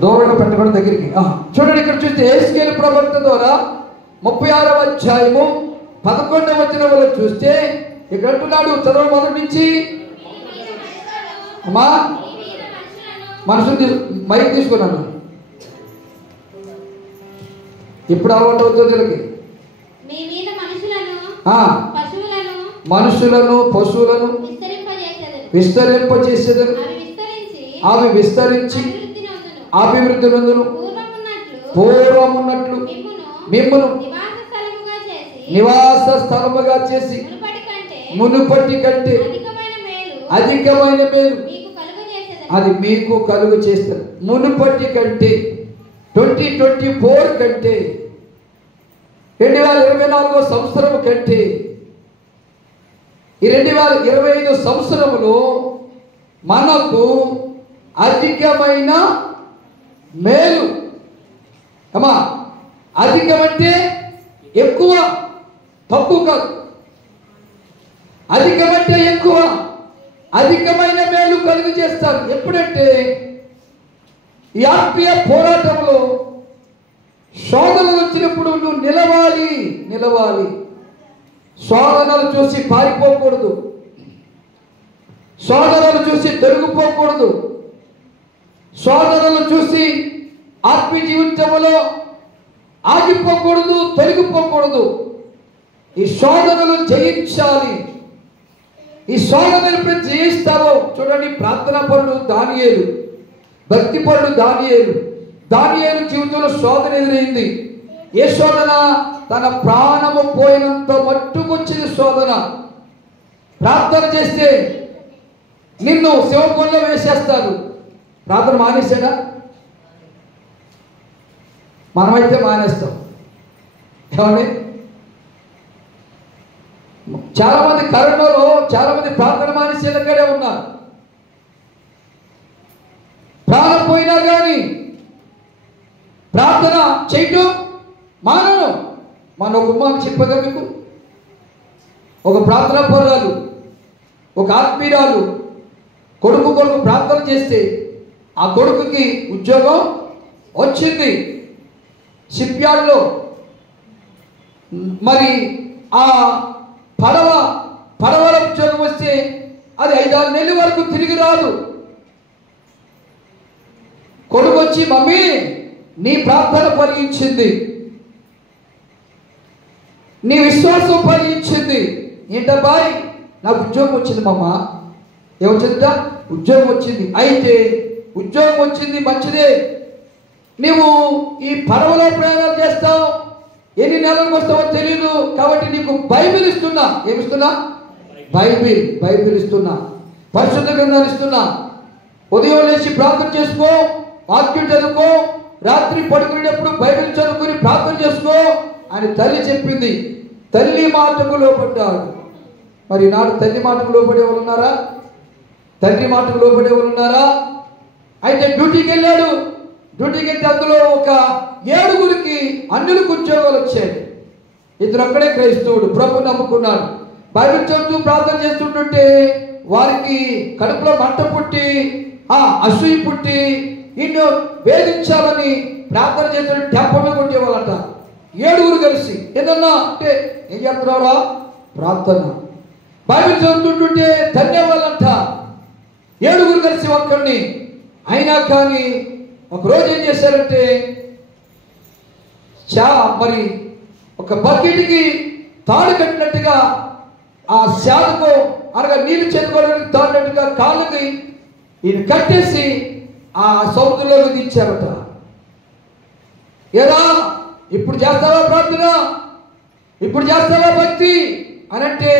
దూరంగా పెట్టబడి దగ్గరికి. చూడండి, ఇక్కడ చూస్తే యెహెజ్కేలు ప్రవక్త ద్వారా 36వ అధ్యాయము 11వ వచనంలో చూస్తే ఇక్కడ అంటున్నాడు, చదవ మొదటి నుంచి. అమ్మా మనసు మైక్ తీసుకున్నాను, ఇప్పుడు అలవాటు అవుతుంది. మనుషులను పశువులను విస్తరింపజేసేదను, అవి విస్తరించి అభివృద్ధి నందును, పూర్వమున్నట్లు మిమ్మును నివాస స్థలముగా చేసి మునుపటి కంటే అధికమైన మేలు అది మీకు కలుగు చేస్తారు. మునుపటి కంటే 2024 కంటే 2024 సంవత్సరం కంటే ఈ 2025 సంవత్సరములో మనకు అధికమైన మేలు. అమ్మా, అధికమంటే ఎక్కువ, తక్కువ కాదు. అధికమంటే ఎక్కువ, అధికమైన మేలు కలుగు చేస్తారు. ఎప్పుడంటే ఈ ఆత్మీయ పోరాటంలో శోధనలు వచ్చినప్పుడు నువ్వు నిలవాలి. శోధనలు చూసి పారిపోకూడదు, శోధనలు చూసి తొలగిపోకూడదు, శోధనలు చూసి ఆత్మీయ జీవితంలో ఆగిపోకూడదు, తొలగిపోకూడదు. ఈ శోధనలు జయించాలి. ఈ శోధనలు ఎప్పుడు జయిస్తావో చూడండి. ప్రార్థనా పరుడు దానియేలు, భక్తి పరుడు దానియేలు జీవితంలో శోధన ఎదురైంది. ఏ శోధన? తన ప్రాణము పోయినంత మట్టుకొచ్చింది శోధన. ప్రార్థన చేస్తే నిన్ను శివపుల్లో వేసేస్తారు. ప్రార్థన మానేశాడా? మనమైతే మానేస్తాం. ఏమండి, చాలా మంది కరోనాలో చాలా మంది ప్రార్థన మానేసేలాగానే ఉన్నారు. ప్రాణం పోయినా కానీ ప్రార్థన చేయటం మానను. మన ఒక ఉమ్మాకు చెప్పగా మీకు ఒక ప్రార్థనా పరురాలు, ఒక ఆత్మీయురాలు కొడుకు ప్రార్థన చేస్తే ఆ కొడుకుకి ఉద్యోగం వచ్చింది షిప్ యార్డ్లో. మరి ఆ పడవల ఉద్యోగం వస్తే అది 5-6 నెలల వరకు తిరిగి రాదు. కొడుకు వచ్చి, మమ్మీ నీ ప్రార్థన ఫలించింది, నీ విశ్వాసం ఫలించింది. ఏంటబ్బాయి? నాకు ఉద్యోగం వచ్చింది మమ్మ. ఏమొచ్చిందా? ఉద్యోగం వచ్చింది. అయితే ఉద్యోగం వచ్చింది మంచిదే, నీవు ఈ పడవలో ప్రయాణాలు చేస్తావు, ఎన్ని నెలలకు వస్తావో తెలియదు, కాబట్టి నీకు బైబిల్ ఇస్తున్నా. ఏమిస్తున్నా? బైబిల్ ఇస్తున్నా, పరిశుద్ధ గ్రంథాలు ఇస్తున్నా. ఉదయం లేచి ప్రార్థన చేసుకో, వాక్యం చదువుకో, రాత్రి పడుకునేటప్పుడు బైబిల్ చదువుకుని ప్రార్థన చేసుకో అని తల్లి చెప్పింది. తల్లి మాటకు లోపడ్డాడు. మరి నాడు తల్లి మాటకు లోపడే వాళ్ళు ఉన్నారా? తండ్రి మాటకు లోపడే వాళ్ళు ఉన్నారా? అయితే డ్యూటీకి వెళ్ళాడు. డ్యూటీకి వెళ్తే అందులో ఒక 7గురికి అన్యులకు ఉద్యోగాలు వచ్చాయి. ఇద్దరు ఒక్కడే క్రైస్తవుడు, ప్రభు నమ్ముకున్నాడు. బైబిల్ చదువుతూ ప్రార్థన చేస్తుంటుంటే వారికి కడుపులో మంట పుట్టి అసూయ పుట్టి ఇన్నో వేధించాలని ప్రార్థన చేసిన టెంపమే కొట్టేవాళ్ళంట. 7గురు కలిసి ఏదన్నా అంటే ఏం చేస్తున్నారా? ప్రార్థన. బైబిల్ చదువుతుంటుంటే ధన్యవాళ్ళంట. 7గురు కలిసి ఒక్కడిని. అయినా కానీ ఒకరోజు ఏం చేశారంటే మరి ఒక బకెట్కి తాడు కట్టినట్టుగా ఆ శాదకు అనగా నీళ్లు చేతుకోవడానికి తాడినట్టుగా కాళ్ళకి ఈయన కట్టేసి ఆ సముద్రంలో దించారట. ఏరా ఇప్పుడు చేస్తావా ప్రార్థన, ఇప్పుడు చేస్తావా భక్తి అని అంటే